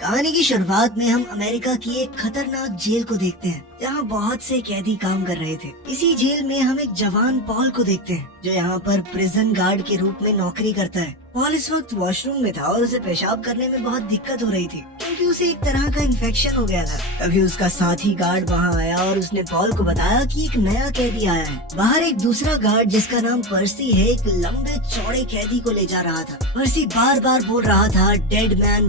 कहानी की शुरुआत में हम अमेरिका की एक खतरनाक जेल को देखते हैं जहाँ बहुत से कैदी काम कर रहे थे। इसी जेल में हम एक जवान पॉल को देखते हैं जो यहाँ पर प्रिजन गार्ड के रूप में नौकरी करता है। पॉल इस वक्त वॉशरूम में था और उसे पेशाब करने में बहुत दिक्कत हो रही थी क्योंकि उसे एक तरह का इन्फेक्शन हो गया था। तभी उसका साथी गार्ड वहाँ आया और उसने पॉल को बताया कि एक नया कैदी आया है। बाहर एक दूसरा गार्ड जिसका नाम पर्सी है एक लंबे चौड़े कैदी को ले जा रहा था। पर्सी बार बार बोल रहा था डेड मैन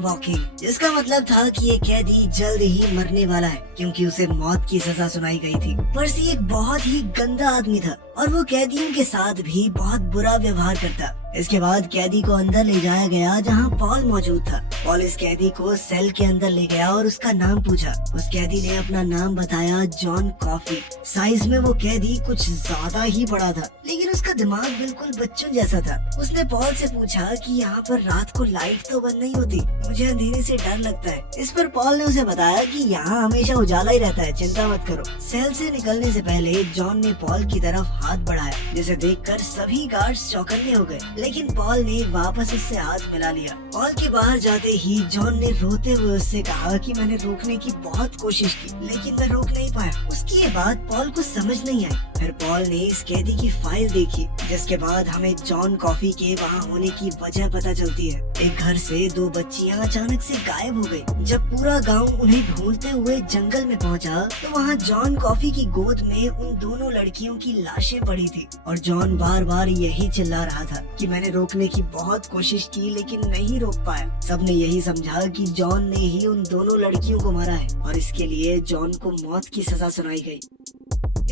वॉकिंग, जिसका मतलब था कि ये कैदी जल्द ही मरने वाला है क्योंकि उसे मौत की सजा सुनाई गई थी। पर्सी एक बहुत ही गंदा आदमी था और वो कैदियों के साथ भी बहुत बुरा व्यवहार करता। इसके बाद कैदी को अंदर ले जाया गया जहाँ पॉल मौजूद था। पॉल इस कैदी को सेल के अंदर ले गया और उसका नाम पूछा। उस कैदी ने अपना नाम बताया जॉन कॉफी। साइज में वो कैदी कुछ ज्यादा ही बड़ा था लेकिन उसका दिमाग बिल्कुल बच्चों जैसा था। उसने पॉल से पूछा कि यहाँ पर रात को लाइट तो बंद नहीं होती, मुझे अंधेरे से डर लगता है। इस पर पॉल ने उसे बताया कि यहाँ हमेशा उजाला ही रहता है, चिंता मत करो। सेल से निकलने से पहले जॉन ने पॉल की तरफ हाथ बढ़ाया जिसे देखकर सभी गार्ड्स चौकन्ने हो गए, लेकिन पॉल ने वापस उससे हाथ मिला लिया। पॉल के बाहर जाते ही जॉन ने रोते हुए उससे कहा कि मैंने रोकने की बहुत कोशिश की लेकिन मैं रोक नहीं पाया। उसकी ये बात पॉल को समझ नहीं आई। फिर पॉल ने इस कैदी की फाइल देखी जिसके बाद हमें जॉन कॉफी के वहाँ होने की वजह पता चलती है। एक घर से दो बच्चियाँ अचानक से गायब हो गयी। जब पूरा गाँव उन्हें ढूंढते हुए जंगल में पहुँचा तो वहाँ जॉन कॉफी की गोद में उन दोनों लड़कियों की लाशें पड़ी थी और जॉन बार बार यही चिल्ला रहा था कि मैंने रोकने की बहुत कोशिश की लेकिन नहीं रोक पाया। सबने यही समझा कि जॉन ने ही उन दोनों लड़कियों को मारा है और इसके लिए जॉन को मौत की सजा सुनाई गई।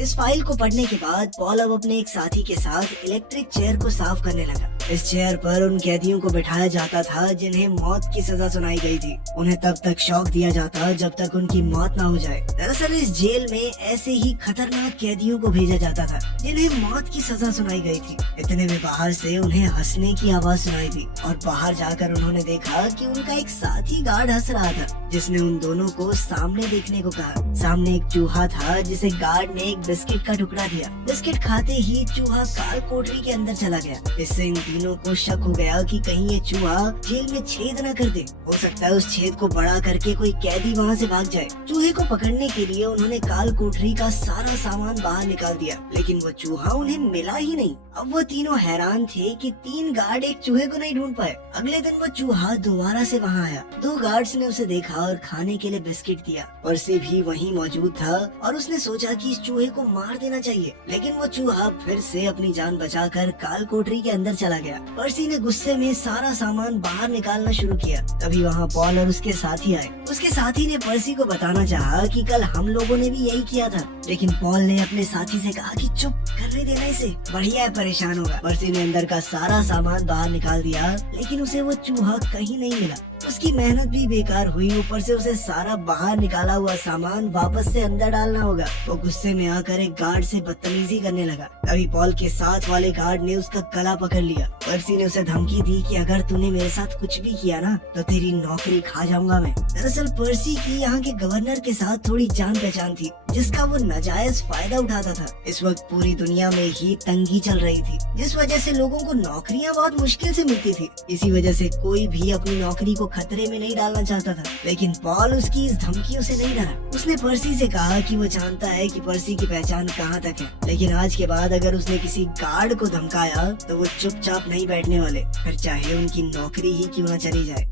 इस फाइल को पढ़ने के बाद पॉल अब अपने एक साथी के साथ इलेक्ट्रिक चेयर को साफ करने लगा। इस चेयर पर उन कैदियों को बिठाया जाता था जिन्हें मौत की सजा सुनाई गई थी। उन्हें तब तक शॉक दिया जाता जब तक उनकी मौत ना हो जाए। दरअसल इस जेल में ऐसे ही खतरनाक कैदियों को भेजा जाता था जिन्हें मौत की सजा सुनाई गई थी। इतने में बाहर से उन्हें हंसने की आवाज सुनाई दी और बाहर जाकर उन्होंने देखा कि उनका एक साथी गार्ड हंस रहा था जिसने उन दोनों को सामने देखने को कहा। सामने एक चूहा था जिसे गार्ड ने एक बिस्किट का टुकड़ा दिया। बिस्किट खाते ही चूहा काल कोठरी के अंदर चला गया। इससे इन तीनों को शक हो गया कि कहीं ये चूहा जेल में छेद न कर दे। हो सकता है उस छेद को बड़ा करके कोई कैदी वहाँ से भाग जाए। चूहे को पकड़ने के लिए उन्होंने काल कोठरी का सारा सामान बाहर निकाल दिया लेकिन वो चूहा उन्हें मिला ही नहीं। अब वो तीनों हैरान थे कि तीन गार्ड एक चूहे को नहीं ढूंढ पाए। अगले दिन वो चूहा दोबारा से वहाँ आया। दो गार्ड्स ने उसे देखा और खाने के लिए बिस्किट दिया। पर्सी भी वहीं मौजूद था और उसने सोचा कि इस चूहे को मार देना चाहिए लेकिन वो चूहा फिर से अपनी जान बचाकर काल कोठरी के अंदर चला गया। पर्सी ने गुस्से में सारा सामान बाहर निकालना शुरू किया। तभी वहाँ पॉल और उसके साथी आए। उसके साथी ने पर्सी को बताना चाहा कि कल हम लोगों ने भी यही किया था लेकिन पॉल ने अपने साथी से कहा कि चुप करने देना इसे, बढ़िया है, परेशान होगा। पर्सी ने अंदर का सारा सामान बाहर निकाल दिया लेकिन उसे वो चूहा कहीं नहीं मिला। उसकी मेहनत भी बेकार हुई, ऊपर से उसे सारा बाहर निकाला हुआ सामान वापस से अंदर डालना होगा। वो गुस्से में आकर एक गार्ड से बदतमीजी करने लगा। तभी पॉल के साथ वाले गार्ड ने उसका गला पकड़ लिया। पर्सी ने उसे धमकी दी कि अगर तूने मेरे साथ कुछ भी किया ना तो तेरी नौकरी खा जाऊंगा मैं। दरअसल पर्सी की यहाँ के गवर्नर के साथ थोड़ी जान पहचान थी जिसका वो नाजायज फायदा उठाता था। इस वक्त पूरी दुनिया में ही तंगी चल रही थी जिस वजह से लोगों को नौकरियां बहुत मुश्किल से मिलती थी। इसी वजह से कोई भी अपनी नौकरी को खतरे में नहीं डालना चाहता था लेकिन पॉल उसकी इस धमकियों से नहीं डरा। उसने पर्सी से कहा कि वो जानता है कि पर्सी की पहचान कहाँ तक है लेकिन आज के बाद अगर उसने किसी गार्ड को धमकाया तो वो चुपचाप नहीं बैठने वाले, फिर चाहे उनकी नौकरी ही क्यों न चली जाए।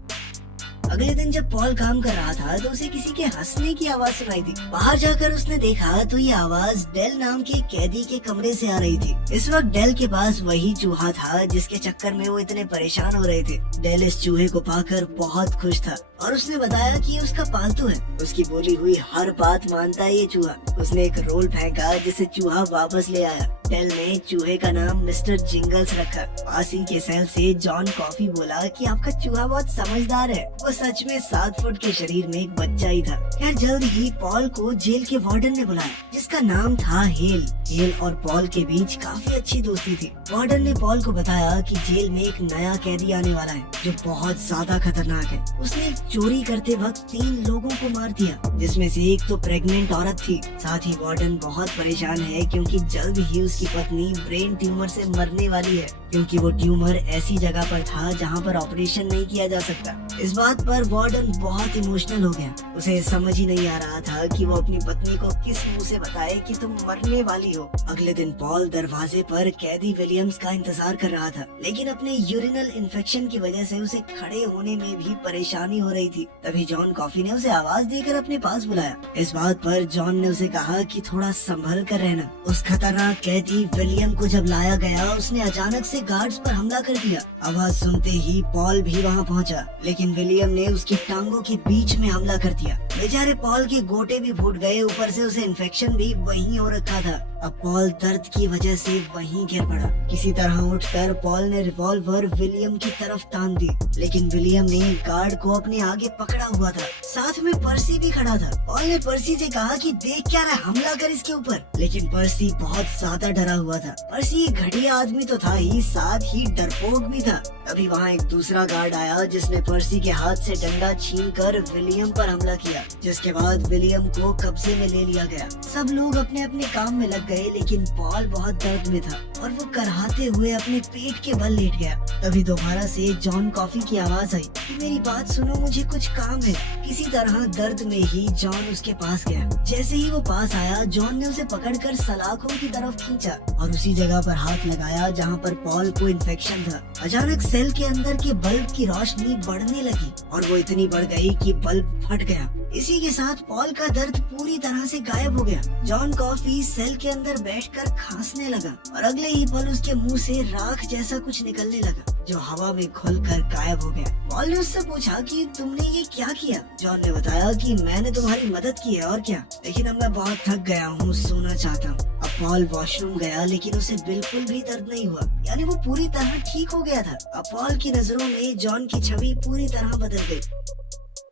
अगले दिन जब पॉल काम कर रहा था तो उसे किसी के हंसने की आवाज सुनाई दी। बाहर जाकर उसने देखा तो ये आवाज डेल नाम के कैदी के कमरे से आ रही थी। इस वक्त डेल के पास वही चूहा था जिसके चक्कर में वो इतने परेशान हो रहे थे। डेल इस चूहे को पाकर बहुत खुश था और उसने बताया कि ये उसका पालतू है। उसकी बोली हुई हर बात मानता है ये चूहा। उसने एक रोल फेंका जिसे चूहा वापस ले आया। डेल ने चूहे का नाम मिस्टर जिंगल्स रखा। पास ही के सेल से जॉन कॉफी बोला कि आपका चूहा बहुत समझदार है। वो सच में 7 फुट के शरीर में एक बच्चा ही था। खैर जल्द ही पॉल को जेल के वार्डन ने बुलाया जिसका नाम था हेल। हेल और पॉल के बीच काफी अच्छी दोस्ती थी। वार्डन ने पॉल को बताया कि जेल में एक नया कैदी आने वाला है जो बहुत ज्यादा खतरनाक है। उसने एक चोरी करते वक्त 3 लोगों को मार दिया, जिसमें से एक तो प्रेग्नेंट औरत थी। साथ ही वार्डन बहुत परेशान है क्योंकि जल्द ही उसकी पत्नी ब्रेन ट्यूमर से मरने वाली है, क्योंकि वो ट्यूमर ऐसी जगह पर था जहाँ पर ऑपरेशन नहीं किया जा सकता। इस बात पर वार्डन बहुत इमोशनल हो गया। उसे समझ ही नहीं आ रहा था कि वो अपनी पत्नी को किस मुंह से बताए कि तुम मरने वाली हो। अगले दिन पॉल दरवाजे पर कैदी विलियम्स का इंतजार कर रहा था, लेकिन अपने यूरिनल इन्फेक्शन की वजह से उसे खड़े होने में भी परेशानी हो रही थी। तभी जॉन कॉफी ने उसे आवाज देकर अपने पास बुलाया। इस बात पर जॉन ने उसे कहा कि थोड़ा संभल कर रहना। उस खतरनाक कैदी विलियम को जब लाया गया, उसने अचानक से गार्ड्स पर हमला कर दिया। आवाज सुनते ही पॉल भी वहाँ पहुँचा, लेकिन विलियम ने उसकी टांगों के बीच में हमला कर दिया। बेचारे पॉल के गोटे भी फूट गए, ऊपर से उसे इन्फेक्शन भी वहीं हो रखा था। अब पॉल दर्द की वजह से वहीं गिर पड़ा। किसी तरह उठकर पॉल ने रिवॉल्वर विलियम की तरफ तान दी, लेकिन विलियम ने गार्ड को अपने आगे पकड़ा हुआ था। साथ में पर्सी भी खड़ा था। पॉल ने पर्सी से कहा कि देख क्या रहा, हमला कर इसके ऊपर, लेकिन पर्सी बहुत ज्यादा डरा हुआ था। पर्सी एक घटिया आदमी तो था ही, साथ ही डरपोक भी था। तभी वहाँ एक दूसरा गार्ड आया जिसने पर्सी के हाथ से डंडा छीनकर विलियम पर हमला किया, जिसके बाद विलियम को कब्जे में ले लिया गया। सब लोग अपने अपने काम में लग गए, लेकिन पॉल बहुत दर्द में था और वो करहाते हुए अपने पेट के बल लेट गया। तभी दोबारा से जॉन कॉफी की आवाज आई कि मेरी बात सुनो, मुझे कुछ काम है। किसी तरह दर्द में ही जॉन उसके पास गया। जैसे ही वो पास आया, जॉन ने उसे पकड़कर सलाखों की तरफ खींचा और उसी जगह पर हाथ लगाया जहाँ पर पॉल को इन्फेक्शन था। अचानक सेल के अंदर के बल्ब की रोशनी बढ़ने लगी और वो इतनी बढ़ गई कि बल्ब फट गया। इसी के साथ पॉल का दर्द पूरी तरह से गायब हो गया। जॉन कॉफी सेल के अंदर बैठकर खांसने लगा और अगले ही पल उसके मुंह से राख जैसा कुछ निकलने लगा, जो हवा में घुलकर गायब हो गया। पॉल ने उससे पूछा कि तुमने ये क्या किया? जॉन ने बताया कि मैंने तुम्हारी मदद की है और क्या, लेकिन अब मैं बहुत थक गया हूँ, सोना चाहता हूँ। अब पॉल वॉशरूम गया, लेकिन उसे बिल्कुल भी दर्द नहीं हुआ, यानी वो पूरी तरह ठीक हो गया था। अब पॉल की नजरों में जॉन की छवि पूरी तरह बदल गई।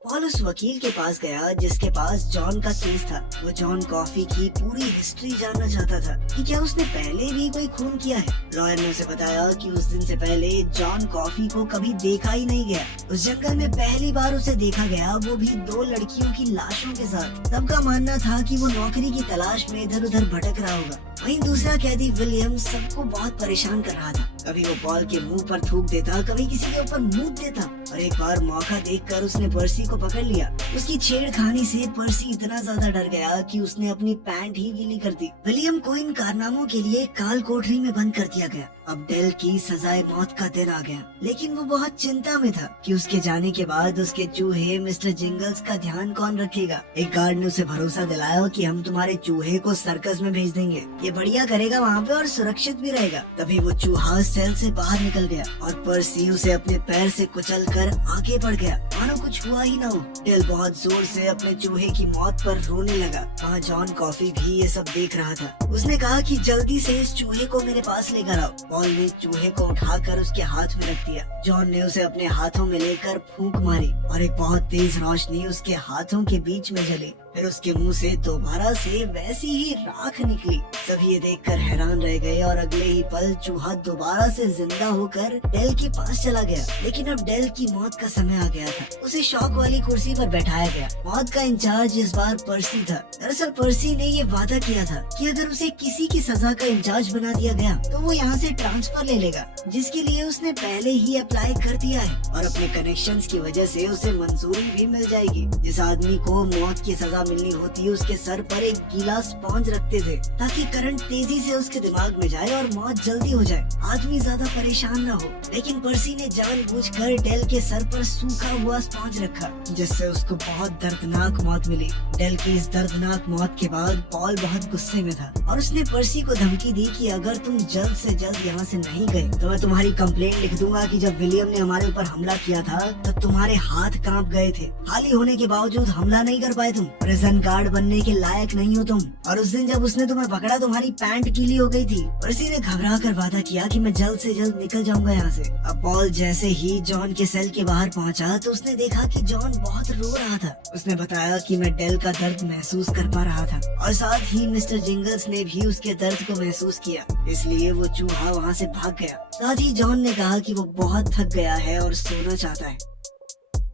पॉल उस वकील के पास गया जिसके पास जॉन का केस था। वो जॉन कॉफी की पूरी हिस्ट्री जानना चाहता था कि क्या उसने पहले भी कोई खून किया है। लॉयर ने उसे बताया कि उस दिन से पहले जॉन कॉफी को कभी देखा ही नहीं गया। उस जंगल में पहली बार उसे देखा गया, वो भी 2 लड़कियों की लाशों के साथ। सबका मानना था कि वो नौकरी की तलाश में इधर उधर भटक रहा होगा। वहीं दूसरा कैदी विलियम सबको बहुत परेशान कर रहा था। कभी वो पॉल के मुंह पर थूक देता, कभी किसी के ऊपर मूत देता, और एक बार मौका देखकर उसने पर्सी को पकड़ लिया। उसकी छेड़खानी से पर्सी इतना ज्यादा डर गया कि उसने अपनी पैंट ही गीली कर दी। विलियम को इन कारनामों के लिए काल कोठरी में बंद कर दिया गया। अब डेल की सजाए मौत का दिन आ गया, लेकिन वो बहुत चिंता में था कि उसके जाने के बाद उसके चूहे मिस्टर जिंगल्स का ध्यान कौन रखेगा। एक गार्ड ने उसे भरोसा दिलाया कि हम तुम्हारे चूहे को सर्कस में भेज देंगे, ये बढ़िया करेगा वहाँ पे और सुरक्षित भी रहेगा। तभी वो चूहा सेल से बाहर निकल गया और पर्सी उसे अपने पैर से कुचल कर आगे बढ़ गया, मानो कुछ हुआ ही ना हो। डेल बहुत जोर से अपने चूहे की मौत पर रोने लगा। वहाँ जॉन कॉफी भी ये सब देख रहा था। उसने कहा कि जल्दी से इस चूहे को मेरे पास लेकर आओ। पॉल ने चूहे को उठाकर उसके हाथ में रख दिया। जॉन ने उसे अपने हाथों में लेकर फूंक मारी और एक बहुत तेज रोशनी उसके हाथों के बीच में जली। फिर उसके मुंह से दोबारा से वैसी ही राख निकली। सभी ये देखकर हैरान रह गए और अगले ही पल चूहा दोबारा से जिंदा होकर डेल के पास चला गया। लेकिन अब डेल की मौत का समय आ गया था। उसे शौक वाली कुर्सी पर बैठाया गया। मौत का इंचार्ज इस बार पर्सी था। दरअसल पर्सी ने ये वादा किया था कि अगर उसे किसी की सजा का इंचार्ज बना दिया गया तो वो यहाँ से ट्रांसफर ले लेगा, जिसके लिए उसने पहले ही अप्लाई कर दिया है और अपने कनेक्शंस की वजह से उसे मंजूरी भी मिल जाएगी। जिस आदमी को मौत की सजा मिलनी होती है, उसके सर पर एक गीला स्पॉन्ज रखते थे ताकि करंट तेजी से उसके दिमाग में जाए और मौत जल्दी हो जाए, आदमी ज्यादा परेशान न हो। लेकिन पर्सी ने जानबूझकर डेल के सर पर सूखा हुआ स्पॉन्ज रखा, जिससे उसको बहुत दर्दनाक मौत मिली। डेल की इस दर्दनाक मौत के बाद पॉल बहुत गुस्से में था और उसने पर्सी को धमकी दी कि अगर तुम जल्द से जल्द यहाँ से नहीं गए तो मैं तुम्हारी कंप्लेंट लिख दूंगा कि जब विलियम ने हमारे ऊपर हमला किया था तो तुम्हारे हाथ कांप गए थे, खाली होने के बावजूद हमला नहीं कर पाए, तुम प्रिजन गार्ड बनने के लायक नहीं हो तुम। और उस दिन जब उसने तुम्हें पकड़ा तुम्हारी पैंट गीली हो गई थी। पर्सी ने घबरा कर वादा किया कि मैं जल्द से जल्द निकल जाऊंगा यहाँ से। अब पॉल जैसे ही जॉन के सेल के बाहर पहुँचा तो उसने देखा कि जॉन बहुत रो रहा था। उसने बताया कि मैं डेल का दर्द महसूस कर पा रहा था और साथ ही मिस्टर जिंगल्स ने भी उसके दर्द को महसूस किया, इसलिए वो चूहा वहाँ से भाग गया। साथ ही जॉन ने कहा कि वो बहुत थक गया है और सोना चाहता है।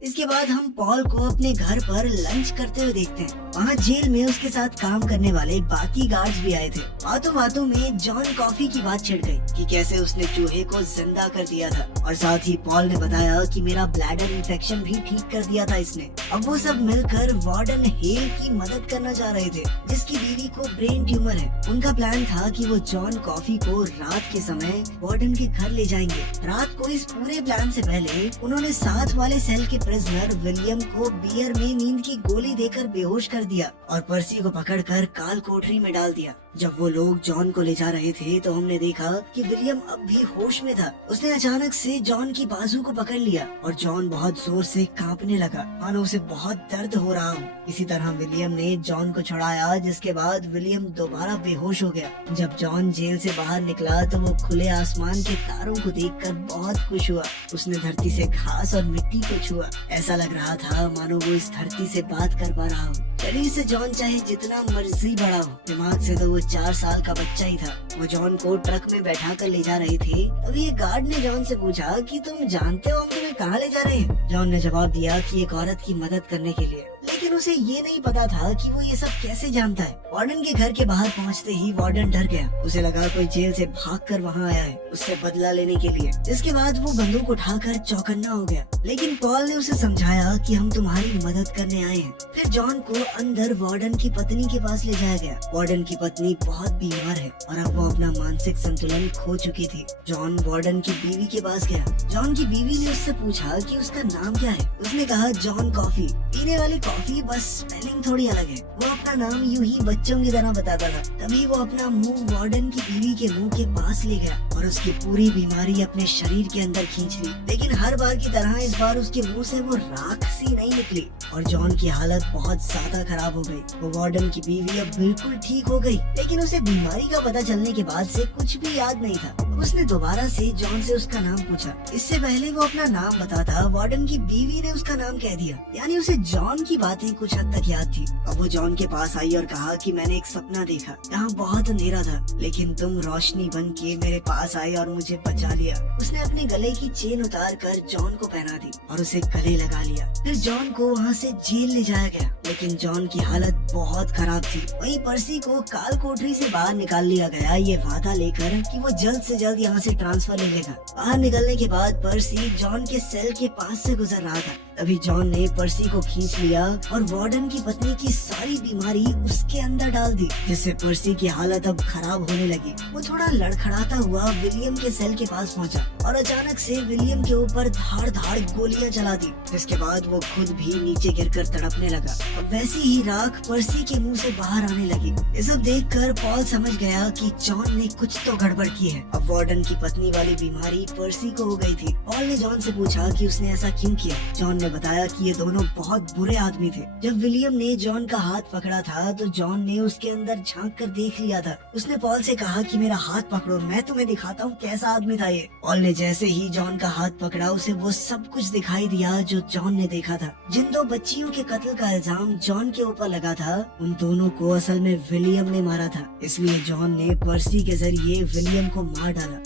इसके बाद हम पॉल को अपने घर पर लंच करते हुए देखते हैं। वहाँ जेल में उसके साथ काम करने वाले बाकी गार्ड्स भी आए थे। बातों बातों में जॉन कॉफी की बात छिड़ गई कि कैसे उसने चूहे को जिंदा कर दिया था, और साथ ही पॉल ने बताया कि मेरा ब्लैडर इन्फेक्शन भी ठीक कर दिया था इसने। अब वो सब मिलकर वार्डन हेल की मदद करना चाह रहे थे, जिसकी बीवी को ब्रेन ट्यूमर है। उनका प्लान था कि वो जॉन कॉफी को रात के समय वार्डन के घर ले जाएंगे। रात को इस पूरे प्लान से पहले उन्होंने साथ वाले सेल के प्रिजनर विलियम को बियर में नींद की गोली देकर बेहोश कर दिया और पर्सी को पकड़कर काल कोठरी में डाल दिया। जब वो लोग जॉन को ले जा रहे थे तो हमने देखा कि विलियम अब भी होश में था। उसने अचानक से जॉन की बाजू को पकड़ लिया और जॉन बहुत जोर से कांपने लगा, मानो उसे बहुत दर्द हो रहा हो। इसी तरह विलियम ने जॉन को छुड़ाया, जिसके बाद विलियम दोबारा बेहोश हो गया। जब जॉन जेल से बाहर निकला तो वो खुले आसमान के तारों को देखकर बहुत खुश हुआ। उसने धरती से घास और मिट्टी को छुआ। ऐसा लग रहा था मानो वो इस धरती से बात कर पा रहा हो। शरीर से जॉन चाहे जितना मर्जी बड़ा हो, दिमाग से तो वो 4 साल का बच्चा ही था। वो जॉन को ट्रक में बैठा कर ले जा रहे थे। तभी एक गार्ड ने जॉन से पूछा कि तुम जानते हो हम तुम्हें कहाँ ले जा रहे हैं? जॉन ने जवाब दिया कि एक औरत की मदद करने के लिए, लेकिन उसे ये नहीं पता था कि वो ये सब कैसे जानता है। वार्डन के घर के बाहर पहुंचते ही वार्डन डर गया। उसे लगा कोई जेल से भागकर वहां आया है उससे बदला लेने के लिए। इसके बाद वो बंदूक उठाकर चौकन्ना हो गया, लेकिन पॉल ने उसे समझाया कि हम तुम्हारी मदद करने आए हैं। फिर जॉन को अंदर वार्डन की पत्नी के पास ले जाया गया। वार्डन की पत्नी बहुत बीमार है और अब वो अपना मानसिक संतुलन खो चुकी थी। जॉन वार्डन की बीवी के पास गया। जॉन की बीवी ने उससे पूछा कि उसका नाम क्या है। उसने कहा जॉन कॉफी, पीने वाली कॉफी, बस स्पेलिंग थोड़ी अलग है। वो अपना नाम यूं ही बच्चों की तरह बताता था। तभी वो अपना मुंह वार्डन की बीवी के मुंह के पास ले गया और उसकी पूरी बीमारी अपने शरीर के अंदर खींच ली। लेकिन हर बार की तरह इस बार उसके मुंह से वो राख सी नहीं निकली और जॉन की हालत बहुत ज्यादा खराब हो गई। वो वार्डन की बीवी अब बिल्कुल ठीक हो गई, लेकिन उसे बीमारी का पता चलने के बाद से कुछ भी याद नहीं था। उसने दोबारा से जॉन से उसका नाम पूछा। इससे पहले वो अपना नाम बताता, वार्डन की बीवी ने उसका नाम कह दिया। यानी उसे जॉन की बातें कुछ हद तक याद थी। अब वो जॉन के पास आई और कहा कि मैंने एक सपना देखा, यहाँ बहुत अंधेरा था, लेकिन तुम रोशनी बन के मेरे पास आई और मुझे बचा लिया। उसने अपने गले की चेन उतार कर जॉन को पहना दी और उसे गले लगा लिया। फिर जॉन को वहाँ से जेल ले जाया गया, लेकिन जॉन की हालत बहुत खराब थी। वहीं पर्सी को काल कोठरी से बाहर निकाल लिया गया, ये वादा लेकर कि वो जल्द से जल्द यहाँ से ट्रांसफर ले लेगा। बाहर निकलने के बाद पर्सी जॉन के सेल के पास से गुजर रहा था। तभी जॉन ने पर्सी को खींच लिया और वार्डन की पत्नी की सारी बीमारी उसके अंदर डाल दी, जिससे पर्सी की हालत अब खराब होने लगी। वो थोड़ा लड़खड़ाता हुआ विलियम के सेल के पास पहुंचा और अचानक से विलियम के ऊपर धाड़ धाड़ गोलियां चला दी, जिसके बाद वो खुद भी नीचे गिरकर तड़पने लगा। अब वैसी ही राख पर्सी के मुंह से बाहर आने लगी। ये सब देखकर पॉल समझ गया कि जॉन ने कुछ तो गड़बड़ की है। अब वार्डन की पत्नी वाली बीमारी पर्सी को हो गई थी। पॉल ने जॉन से पूछा कि उसने ऐसा क्यों किया। जॉन ने बताया कि ये दोनों बहुत बुरे आदमी थे। जब विलियम ने जॉन का हाथ पकड़ा था तो जॉन ने उसके अंदर झांक कर देख लिया था। उसने पॉल से कहा कि मेरा हाथ पकड़ो, मैं तुम्हें दिखाता हूँ कैसा आदमी था ये। पॉल ने जैसे ही जॉन का हाथ पकड़ा, उसे वो सब कुछ दिखाई दिया जो जॉन ने देखा था। जिन 2 बच्चियों के कत्ल का इल्जाम जॉन के ऊपर लगा था, उन दोनों को असल में विलियम ने मारा था। इसलिए जॉन ने पर्सी के जरिए विलियम को मार डाला।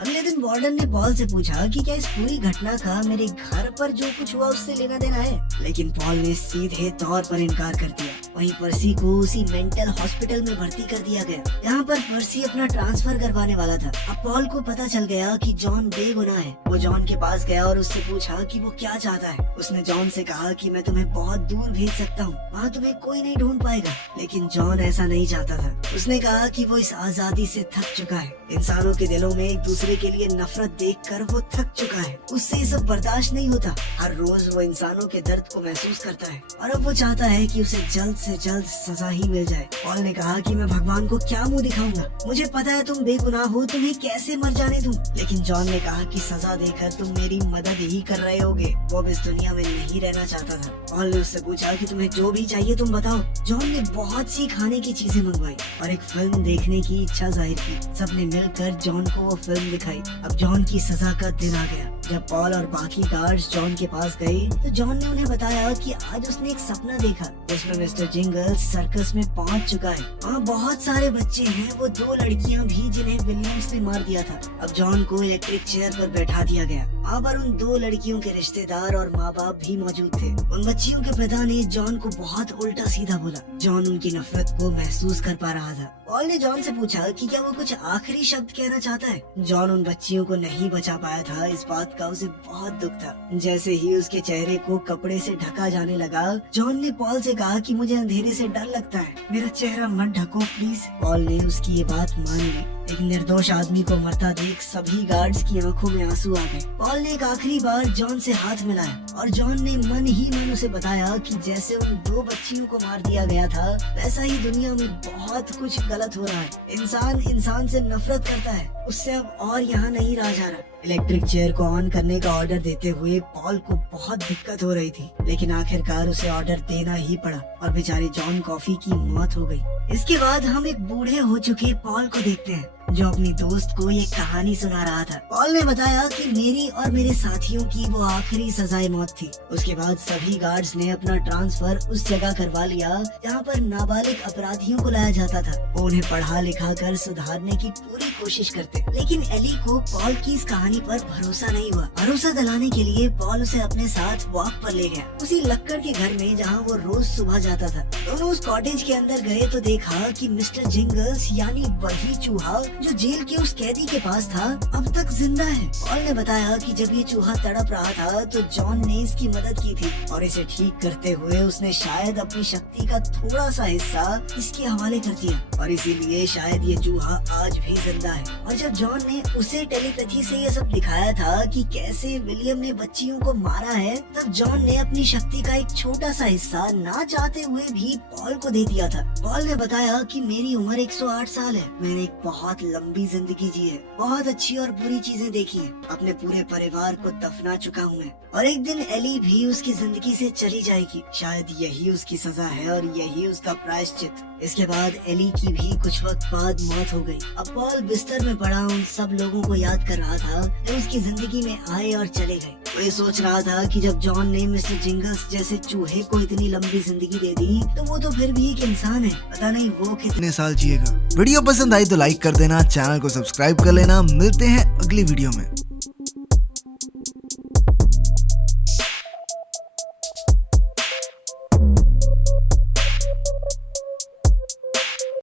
अगले दिन वार्डन ने पॉल से पूछा कि क्या इस पूरी घटना का मेरे घर पर जो कुछ हुआ उससे लेना देना है, लेकिन पॉल ने सीधे तौर पर इनकार कर दिया। वहीं पर्सी को उसी मेंटल हॉस्पिटल में भर्ती कर दिया गया। यहाँ पर पर्सी अपना ट्रांसफर करवाने वाला था। अब पॉल को पता चल गया कि जॉन बेगुनाह है। वो जॉन के पास गया और उससे पूछा कि वो क्या चाहता है। उसने जॉन से कहा कि मैं तुम्हें बहुत दूर भेज सकता हूँ, वहाँ तुम्हें कोई नहीं ढूंढ पाएगा। लेकिन जॉन ऐसा नहीं चाहता था। उसने कहा कि वो इस आजादी से थक चुका है। इंसानों के दिलों में एक दूसरे के लिए नफरत देखकर वो थक चुका है। उससे ये सब बर्दाश्त नहीं होता। हर रोज वो इंसानों के दर्द को महसूस करता है और अब वो चाहता है कि उसे जल्द से जल्द सजा ही मिल जाए। पॉल ने कहा कि मैं भगवान को क्या मुंह दिखाऊंगा, मुझे पता है तुम बेगुनाह हो, तुम्हें कैसे मर जाने दूं। लेकिन जॉन ने कहा कि सजा देकर तुम मेरी मदद ही कर रहे होगे। वो अब इस दुनिया में नहीं रहना चाहता था। पॉल ने उससे पूछा कि तुम्हें जो भी चाहिए तुम बताओ। जॉन ने बहुत सी खाने की चीजें मंगवाई और एक फिल्म देखने की इच्छा जाहिर की। सबने मिलकर जॉन को वो फिल्म दिखाई। अब जॉन की सजा का दिन आ गया। जब पॉल और बाकी गार्ड्स जॉन के पास गए तो जॉन ने उन्हें बताया कि आज उसने एक सपना देखा जिसमें मिस्टर जिंगल्स सर्कस में पहुंच चुका है। वहाँ बहुत सारे बच्चे हैं, वो 2 लड़कियां भी जिन्हें विलियम्स ने मार दिया था। अब जॉन को इलेक्ट्रिक चेयर पर बैठा दिया गया वहाँ पर उन दो लड़कियों के रिश्तेदार और माँ बाप भी मौजूद थे। उन बच्चियों के पिता ने जॉन को बहुत उल्टा सीधा बोला। जॉन उनकी नफरत को महसूस कर पा रहा था। पॉल ने जॉन से पूछा कि क्या वो कुछ आखिरी शब्द कहना चाहता है। जॉन उन बच्चियों को नहीं बचा पाया था, इस बात का उसे बहुत दुख था। जैसे ही उसके चेहरे को कपड़े से ढका जाने लगा, जॉन ने पॉल से कहा कि मुझे अंधेरे से डर लगता है, मेरा चेहरा मत ढको प्लीज। पॉल ने उसकी ये बात मान ली। एक निर्दोष आदमी को मरता देख सभी गार्ड्स की आंखों में आंसू आ गए। पॉल ने एक आखिरी बार जॉन से हाथ मिलाया और जॉन ने मन ही मन उसे बताया कि जैसे उन दो बच्चियों को मार दिया गया था, वैसा ही दुनिया में बहुत कुछ गलत हो रहा है। इंसान इंसान से नफरत करता है, उससे अब और यहाँ नहीं रहा जा रहा। इलेक्ट्रिक चेयर को ऑन करने का ऑर्डर देते हुए पॉल को बहुत दिक्कत हो रही थी, लेकिन आखिरकार उसे ऑर्डर देना ही पड़ा और बेचारे जॉन कॉफी की मौत हो गई। इसके बाद हम एक बूढ़े हो चुके पॉल को देखते हैं जो अपनी दोस्त को एक कहानी सुना रहा था। पॉल ने बताया कि मेरी और मेरे साथियों की वो आखिरी सजाए मौत थी। उसके बाद सभी गार्ड्स ने अपना ट्रांसफर उस जगह करवा लिया जहाँ पर नाबालिग अपराधियों को लाया जाता था। वो उन्हें पढ़ा लिखा कर सुधारने की पूरी कोशिश करते, लेकिन एली को पॉल की इस कहानी पर भरोसा नहीं हुआ। भरोसा दिलाने के लिए पॉल उसे अपने साथ वॉक पर ले गया, उसी लक्कड़ के घर में जहाँ वो रोज सुबह जाता था। दोनों उस कॉटेज के अंदर गए तो देखा कि मिस्टर जिंगल्स यानी वही चूहा जो जेल के उस कैदी के पास था, अब तक जिंदा है। पॉल ने बताया कि जब ये चूहा तड़प रहा था तो जॉन ने इसकी मदद की थी और इसे ठीक करते हुए उसने शायद अपनी शक्ति का थोड़ा सा हिस्सा इसके हवाले कर दिया और इसीलिए शायद ये चूहा आज भी जिंदा है। और जब जॉन ने उसे टेलीपैथी से ये सब दिखाया था कि कैसे विलियम ने बच्चियों को मारा है, तब जॉन ने अपनी शक्ति का एक छोटा सा हिस्सा ना चाहते हुए भी पॉल को दे दिया था। पॉल ने बताया कि मेरी उम्र 108 साल है, मैंने एक बहुत लंबी जिंदगी जी है, बहुत अच्छी और बुरी चीजें देखी है, अपने पूरे परिवार को दफना चुका हूँ मैं, और एक दिन एली भी उसकी जिंदगी से चली जाएगी। शायद यही उसकी सजा है और यही उसका प्रायश्चित। इसके बाद एली की भी कुछ वक्त बाद मौत हो गई। अब पॉल बिस्तर में पड़ा उन सब लोगों को याद कर रहा था जो उसकी जिंदगी में आए और चले गए। वो ये सोच रहा था कि जब जॉन ने मिस्टर जिंगल्स जैसे चूहे को इतनी लंबी जिंदगी दे दी तो वो तो फिर भी एक इंसान है, पता नहीं वो कितने साल जिएगा। वीडियो पसंद आई तो लाइक कर देना, चैनल को सब्सक्राइब कर लेना। मिलते हैं अगली वीडियो में।